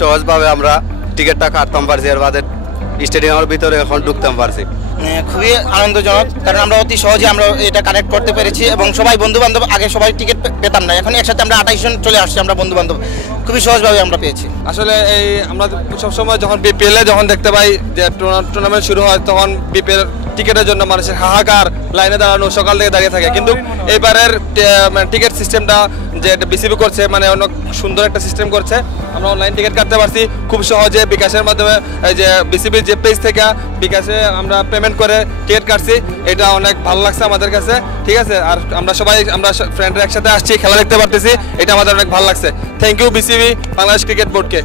সহজভাবে আমরা টিকিটটা কাটতাম পারছি, এর বাদে স্টেডিয়ামের ভিতরে এখন ঢুকতাম পারছি। খুবই আনন্দজনক, কারণ আমরা অতি সহজে আমরা এটা কানেক্ট করতে পেরেছি এবং সবাই বন্ধু বান্ধব, আগে সবাই টিকিট পেতাম না, এখন একসাথে আমরা 28 জন চলে আসছি আমরা বন্ধু বান্ধব, খুবই সহজভাবে আমরা পেয়েছি। আসলে এই আমরা সবসময় যখন বিপিএলে যখন দেখতে পাই যে টুর্নামেন্ট শুরু হয়, তখন বিপিএল টিকিটের জন্য মানুষের হাহাকার, লাইনে দাঁড়ানো, সকাল থেকে দাঁড়িয়ে থাকে। কিন্তু এবারের টিকিট সিস্টেমটা যে বিসিবি করছে, মানে অনেক সুন্দর একটা সিস্টেম করছে। আমরা অনলাইন টিকিট কাটতে পারছি খুব সহজে, বিকাশের মাধ্যমে এই যে বিসিবির যে পেজ থেকে বিকাশে আমরা পেমেন্ট করে টিকিট কাটছি। এটা অনেক ভালো লাগছে আমাদের কাছে, ঠিক আছে। আর আমরা ফ্রেন্ডরা একসাথে আসছি, খেলা দেখতে পারতেছি, এটা আমাদের অনেক ভালো লাগছে। Thank you BCB, Bangladesh cricket বোর্ডকে।